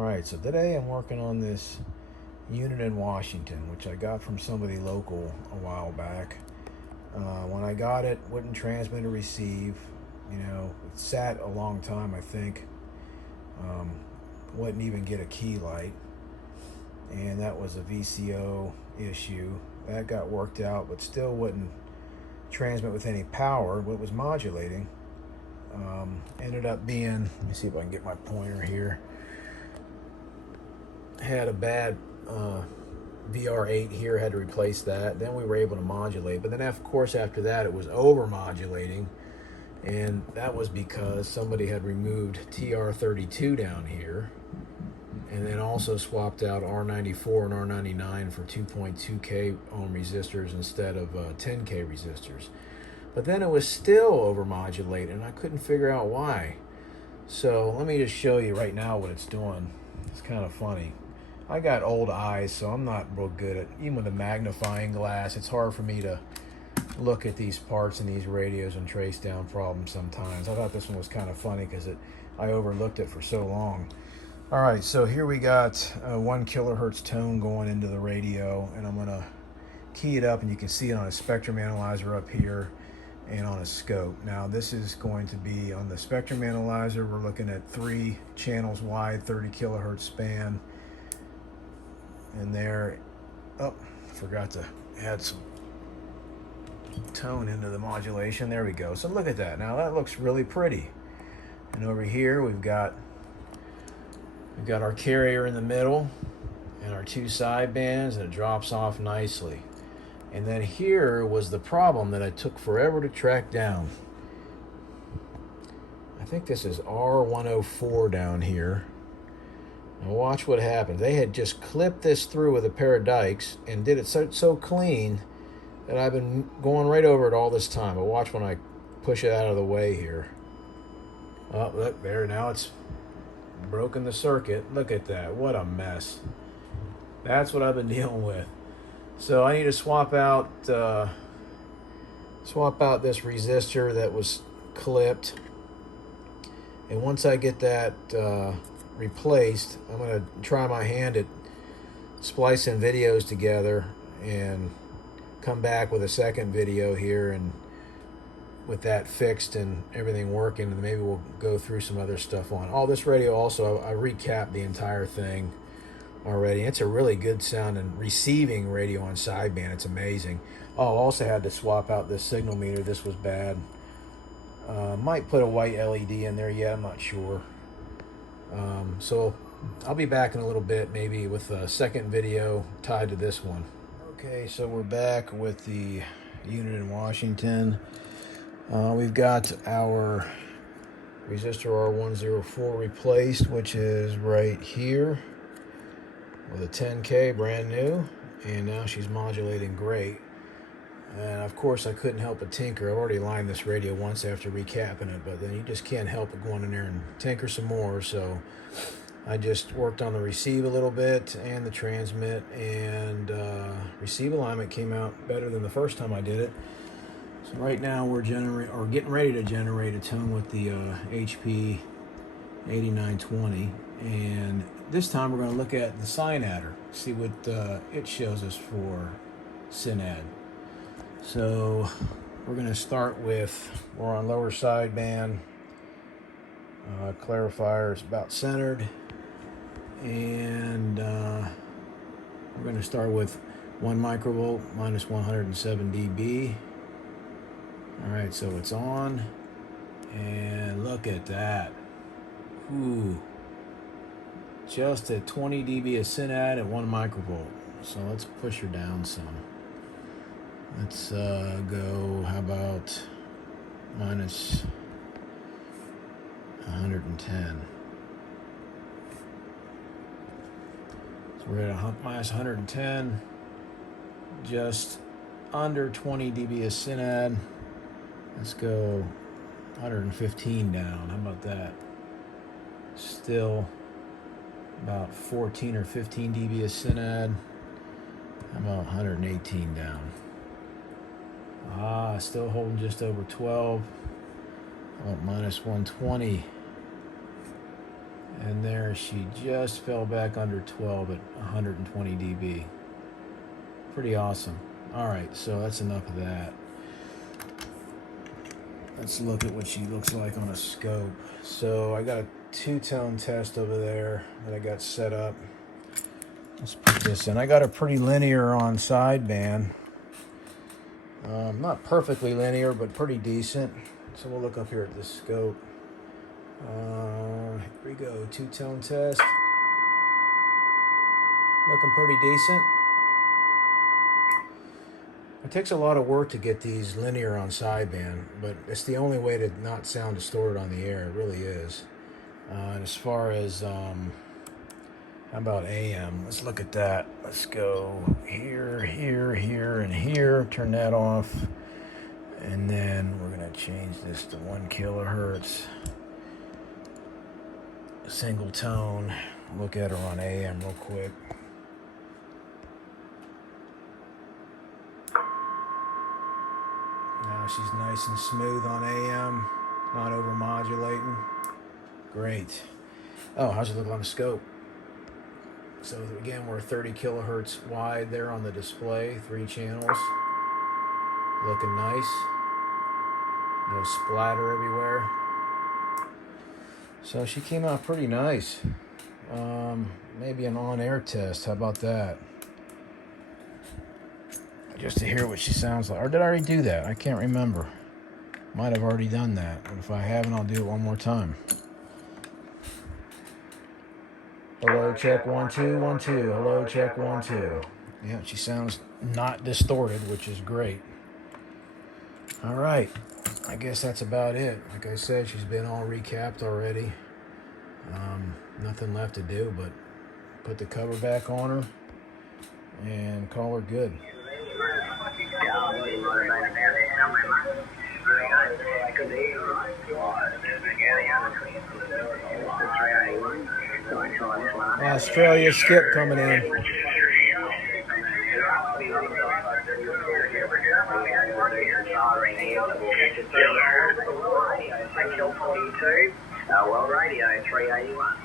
Alright, so today I'm working on this Uniden Washington, which I got from somebody local a while back. When I got it, wouldn't transmit or receive. It sat a long time, I think. Wouldn't even get a key light. And that was a VCO issue. That got worked out, but still wouldn't transmit with any power. But it was modulating. Ended up being, let me see if I can get my pointer here. Had a bad VR8 here, had to replace that. Then we were able to modulate, but then of course after that it was over modulating, and that was because somebody had removed TR32 down here and then also swapped out R94 and R99 for 2.2k ohm resistors instead of 10k resistors. But then it was still over modulating and I couldn't figure out why. So let me just show you right now what it's doing. It's kind of funny. I got old eyes, so I'm not real good at, even with a magnifying glass, it's hard for me to look at these parts and these radios and trace down problems sometimes. I thought this one was kind of funny because I overlooked it for so long. All right, so here we got a 1 kilohertz tone going into the radio, and I'm gonna key it up, and you can see it on a spectrum analyzer up here and on a scope. Now this is going to be on the spectrum analyzer. We're looking at 3 channels wide, 30 kilohertz span. And there, oh, forgot to add some tone into the modulation. There we go. So look at that. Now that looks really pretty. And over here we've got our carrier in the middle and our 2 sidebands, and it drops off nicely. And then here was the problem that I took forever to track down. I think this is R104 down here. Now watch what happened. They had just clipped this through with a pair of dikes and did it so clean that I've been going right over it all this time. But watch when I push it out of the way here. Oh, look there, now it's broken the circuit. Look at that, what a mess. That's what I've been dealing with. So I need to swap out this resistor that was clipped. And once I get that replaced, I'm going to try my hand at splicing videos together and come back with a second video here, and with that fixed and everything working, and maybe we'll go through some other stuff on this radio. Also, I recapped the entire thing already. It's a really good sounding receiving radio on sideband. It's amazing. Also had to swap out this signal meter. This was bad. Might put a white LED in there yet, I'm not sure. So I'll be back in a little bit, maybe with a second video tied to this one. Okay, so we're back with the Uniden Washington. We've got our resistor R104 replaced, which is right here with a 10K brand new, and now she's modulating great. And of course I couldn't help but tinker. I've already lined this radio once after recapping it, but then you just can't help but going in there and tinker some more. So I just worked on the receive a little bit and the transmit, and receive alignment came out better than the first time I did it. So right now we're getting ready to generate a tone with the HP 8920, and this time we're going to look at the sine adder, see what it shows us for synad. So we're going to start with, we're on lower sideband, clarifier is about centered, and we're going to start with 1 microvolt minus 107 dB. Alright, so it's on, and look at that. Ooh, just at 20 dB of synad at 1 microvolt. So let's push her down some. Let's go, how about minus 110. So we're at minus 110, just under 20 dB of synad. Let's go 115 down. How about that? Still about 14 or 15 dB of synad. How about 118 down? Still holding just over 12. Minus 120 And there she just fell back under 12 at 120 dB. Pretty awesome. All right, so that's enough of that. Let's look at what she looks like on a scope. So I got a two-tone test over there that I got set up. Let's put this in. I got a pretty linear on sideband. Not perfectly linear, but pretty decent. So we'll look up here at the scope. Here we go, two-tone test. Looking pretty decent. It takes a lot of work to get these linear on sideband, but it's the only way to not sound distorted on the air. It really is. And as far as how about AM? Let's look at that. Let's go here, here, here, and here. Turn that off, and then we're gonna change this to 1 kilohertz. Single tone. Look at her on AM real quick. Now she's nice and smooth on AM, not over modulating. Great. Oh, how's it look on the scope? So again, we're 30 kilohertz wide there on the display, 3 channels. Looking nice. No splatter everywhere. So she came out pretty nice. Maybe an on-air test. How about that? Just to hear what she sounds like. Or did I already do that? I can't remember. Might have already done that. But if I haven't, I'll do it one more time. Hello, check 1 2 1 2. Hello, check 1 2. Yeah, she sounds not distorted, which is great. All right. I guess that's about it. Like I said, she's been all recapped already. Nothing left to do but put the cover back on her and call her good. Australia skip coming in. Well, radio 381.